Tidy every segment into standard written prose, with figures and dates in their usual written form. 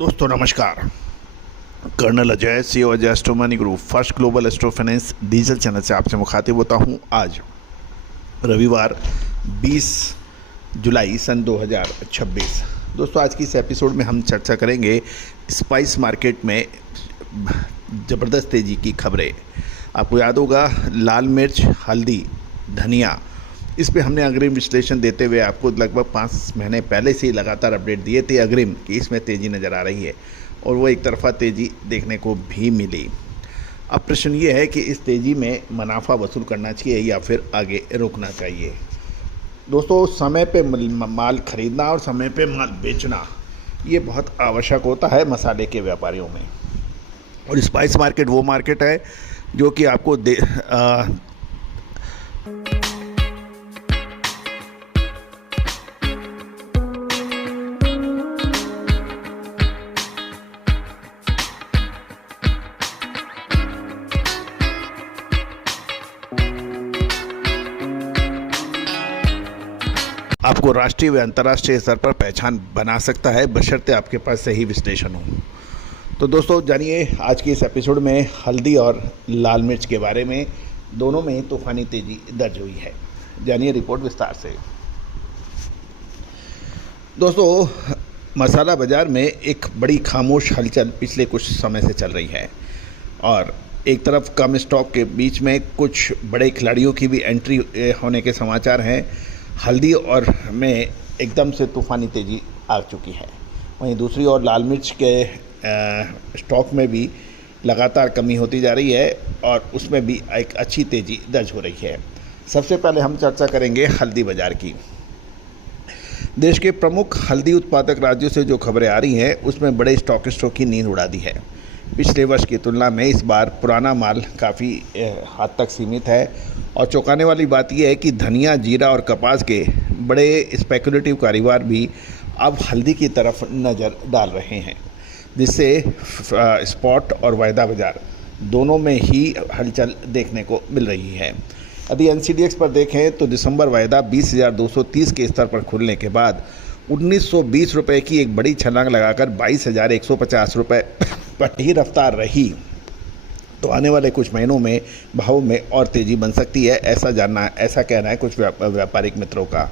दोस्तों नमस्कार। Colonel Ajay CEO Ajay Astro Money Group first global Astro Finance digital channel से आपसे मुखातिब होता हूं। आज रविवार 20 जुलाई सन 2026। दोस्तों आज की इस एपिसोड में हम चर्चा करेंगे स्पाइस मार्केट में ज़बरदस्त तेज़ी की खबरें। आपको याद होगा लाल मिर्च, हल्दी, धनिया, इस पे हमने अग्रिम विश्लेषण देते हुए आपको लगभग 5 महीने पहले से ही लगातार अपडेट दिए थे अग्रिम कि इसमें तेज़ी नज़र आ रही है और वो एक तरफा तेज़ी देखने को भी मिली। अब प्रश्न ये है कि इस तेज़ी में मुनाफा वसूल करना चाहिए या फिर आगे रुकना चाहिए। दोस्तों समय पे माल खरीदना और समय पे माल बेचना ये बहुत आवश्यक होता है मसाले के व्यापारियों में। और स्पाइस मार्केट वो मार्केट है जो कि आपको आपको राष्ट्रीय व अंतर्राष्ट्रीय स्तर पर पहचान बना सकता है बशर्ते आपके पास सही विश्लेषण हो। तो दोस्तों जानिए आज की इस एपिसोड में हल्दी और लाल मिर्च के बारे में, दोनों में तूफानी तेजी दर्ज हुई है। जानिए रिपोर्ट विस्तार से। दोस्तों मसाला बाजार में एक बड़ी खामोश हलचल पिछले कुछ समय से चल रही है और एक तरफ कम स्टॉक के बीच में कुछ बड़े खिलाड़ियों की भी एंट्री होने के समाचार हैं। हल्दी और में एकदम से तूफ़ानी तेज़ी आ चुकी है। वहीं दूसरी ओर लाल मिर्च के स्टॉक में भी लगातार कमी होती जा रही है और उसमें भी एक अच्छी तेज़ी दर्ज हो रही है। सबसे पहले हम चर्चा करेंगे हल्दी बाज़ार की। देश के प्रमुख हल्दी उत्पादक राज्यों से जो खबरें आ रही हैं उसमें बड़े स्टॉकिस्टों की नींद उड़ा दी है। पिछले वर्ष की तुलना में इस बार पुराना माल काफ़ी हद तक सीमित है और चौंकाने वाली बात यह है कि धनिया, जीरा और कपास के बड़े स्पेकुलेटिव कारोबार भी अब हल्दी की तरफ नज़र डाल रहे हैं, जिससे स्पॉट और वायदा बाज़ार दोनों में ही हलचल देखने को मिल रही है। यदि NCDX पर देखें तो दिसंबर वायदा 20,230 के स्तर पर खुलने के बाद 1920 रुपये की एक बड़ी छलांग लगाकर 22,150 रुपये पर ही रफ्तार रही। तो आने वाले कुछ महीनों में भाव में और तेज़ी बन सकती है, ऐसा कहना है कुछ व्यापारिक मित्रों का।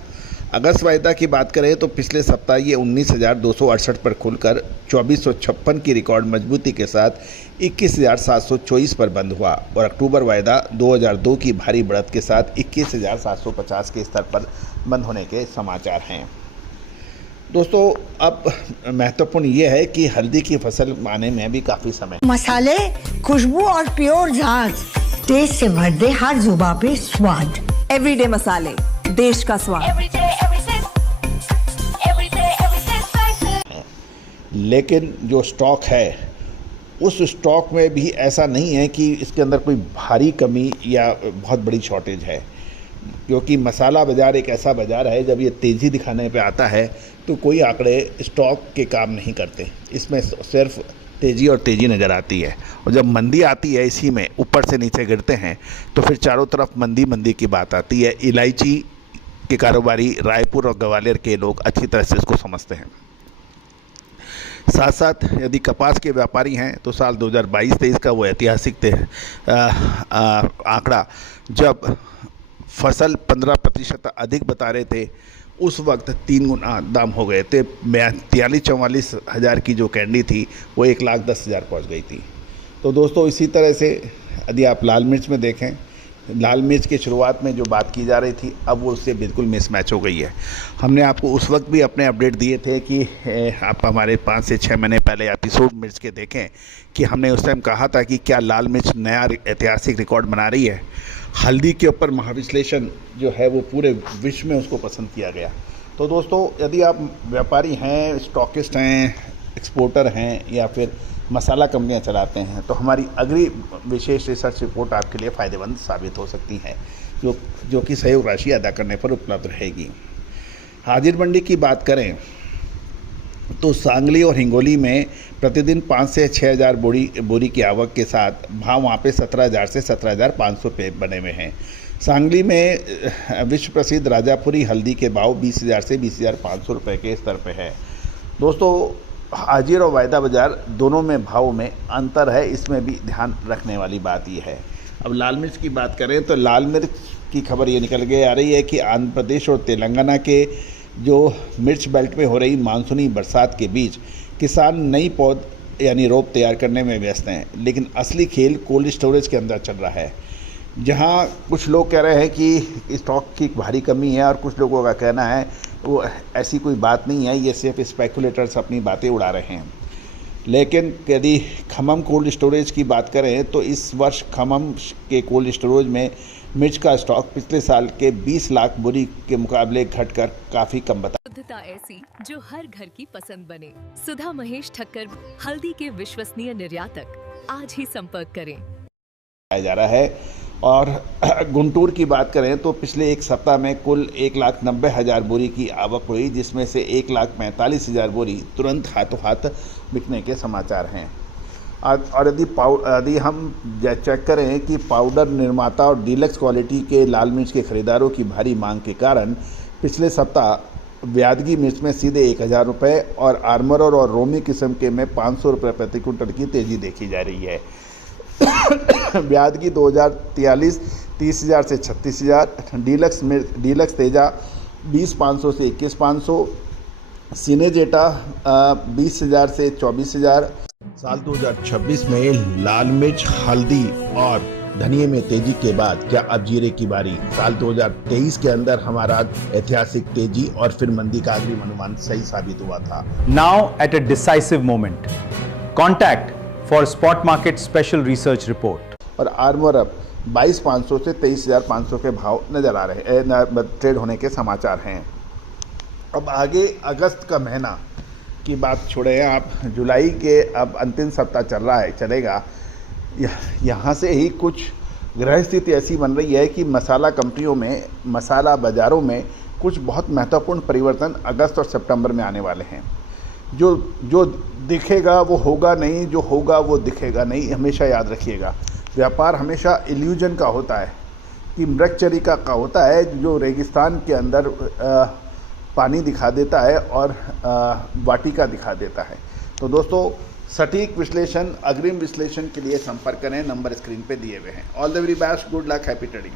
अगस्त वायदा की बात करें तो पिछले सप्ताह ये 19,268 पर खुलकर 2,456 की रिकॉर्ड मजबूती के साथ 21,724 पर बंद हुआ और अक्टूबर वायदा 2002 की भारी बढ़त के साथ 21,750 के स्तर पर बंद होने के समाचार हैं। दोस्तों अब महत्वपूर्ण ये है कि हल्दी की फसल आने में भी काफ़ी समय। मसाले, खुशबू और प्योर झाग, टेस्ट से भर दे हर जुबां पे स्वाद। एवरीडे मसाले, देश का स्वाद। लेकिन जो स्टॉक है उस स्टॉक में भी ऐसा नहीं है कि इसके अंदर कोई भारी कमी या बहुत बड़ी शॉर्टेज है, क्योंकि मसाला बाज़ार एक ऐसा बाज़ार है जब ये तेज़ी दिखाने पे आता है तो कोई आंकड़े स्टॉक के काम नहीं करते। इसमें सिर्फ तेज़ी और तेज़ी नज़र आती है और जब मंदी आती है इसी में ऊपर से नीचे गिरते हैं तो फिर चारों तरफ मंदी की बात आती है। इलायची के कारोबारी रायपुर और ग्वालियर के लोग अच्छी तरह से इसको समझते हैं। साथ साथ यदि कपास के व्यापारी हैं तो साल 2022-23 का वो ऐतिहासिक आंकड़ा जब फसल 15% अधिक बता रहे थे उस वक्त 3 गुना दाम हो गए थे। 43-44 हज़ार की जो कैंडी थी वो 1,10,000 पहुँच गई थी। तो दोस्तों इसी तरह से यदि आप लाल मिर्च में देखें, लाल मिर्च की शुरुआत में जो बात की जा रही थी अब वो उससे बिल्कुल मिसमैच हो गई है। हमने आपको उस वक्त भी अपने अपडेट दिए थे कि आप हमारे 5 से 6 महीने पहले एपिसोड मिर्च के देखें कि हमने उस टाइम कहा था कि क्या लाल मिर्च नया ऐतिहासिक रिकॉर्ड बना रही है। हल्दी के ऊपर महाविश्लेषण जो है वो पूरे विश्व में उसको पसंद किया गया। तो दोस्तों यदि आप व्यापारी हैं, स्टॉकिस्ट हैं, एक्सपोर्टर हैं या फिर मसाला कंपनियां चलाते हैं तो हमारी अगली विशेष रिसर्च रिपोर्ट आपके लिए फ़ायदेमंद साबित हो सकती है, जो कि सहयोग राशि अदा करने पर उपलब्ध रहेगी। हाजिर मंडी की बात करें तो सांगली और हिंगोली में प्रतिदिन 5 से 6 हज़ार बोरी की आवक के साथ भाव वहाँ पे 17,000 से 17,500 पे बने हुए हैं। सांगली में विश्व प्रसिद्ध राजापुरी हल्दी के भाव 20,000 से 20,500 रुपये के स्तर पे है। दोस्तों हाजिर और वायदा बाज़ार दोनों में भाव में अंतर है, इसमें भी ध्यान रखने वाली बात ये है। अब लाल मिर्च की बात करें तो लाल मिर्च की खबर ये निकल के आ रही है कि आंध्र प्रदेश और तेलंगाना के जो मिर्च बेल्ट में हो रही मानसूनी बरसात के बीच किसान नई पौध यानी रोप तैयार करने में व्यस्त हैं, लेकिन असली खेल कोल्ड स्टोरेज के अंदर चल रहा है, जहां कुछ लोग कह रहे हैं कि स्टॉक की भारी कमी है और कुछ लोगों का कहना है वो ऐसी कोई बात नहीं है, ये सिर्फ स्पेकुलेटर्स अपनी बातें उड़ा रहे हैं। लेकिन यदि खम्मम कोल्ड स्टोरेज की बात करें तो इस वर्ष खम्मम के कोल्ड स्टोरेज में मिर्च का स्टॉक पिछले साल के 20 लाख बोरी के मुकाबले घटकर काफ़ी कम बता शुद्धता ऐसी जो हर घर की पसंद बने। सुधा महेश ठक्कर, हल्दी के विश्वसनीय निर्यातक। आज ही संपर्क करें। जा रहा है। और गुंटूर की बात करें तो पिछले एक सप्ताह में कुल 1,90,000 बोरी की आवक हुई, जिसमें से 1,45,000 बोरी तुरंत हाथों हाथ बिकने के समाचार हैं। और यदि हम चेक करें कि पाउडर निर्माता और डीलक्स क्वालिटी के लाल मिर्च के खरीदारों की भारी मांग के कारण पिछले सप्ताह व्यादगी मिर्च में सीधे 1,000 रुपये और आर्मरर और रोमी किस्म के में 500 रुपये प्रति क्विंटल की तेज़ी देखी जा रही है। व्यादगी 2,043 30,000 से 36,000, डीलक्स तेजा 20,500 से 21,500, सिनेजेटा 20,000 से 24,000। साल 2026 में लाल मिर्च, हल्दी और धनिये में तेजी के बाद क्या अब जीरे की बारी? साल 2023 के अंदर हमारा ऐतिहासिक तेजी और फिर मंदी का अग्रिम अनुमान सही साबित हुआ था। Now at a decisive moment, contact for spot market special research report. और आर्मर अब 22,500 से 23,500 के भाव नजर आ रहे ट्रेड होने के समाचार हैं। अब आगे अगस्त का महीना की बात छोड़ें आप, जुलाई के अब अंतिम सप्ताह चलेगा। यहाँ से ही कुछ ग्रह स्थिति ऐसी बन रही है कि मसाला कंपनियों में, मसाला बाज़ारों में कुछ बहुत महत्वपूर्ण परिवर्तन अगस्त और सितंबर में आने वाले हैं। जो दिखेगा वो होगा नहीं, जो होगा वो दिखेगा नहीं। हमेशा याद रखिएगा, व्यापार हमेशा इल्यूजन का होता है कि मृगचरिका का होता है, जो रेगिस्तान के अंदर पानी दिखा देता है और वाटिका दिखा देता है। तो दोस्तों, सटीक विश्लेषण, अग्रिम विश्लेषण के लिए संपर्क करें, नंबर स्क्रीन पे दिए हुए हैं। All the very best, good luck, happy trading.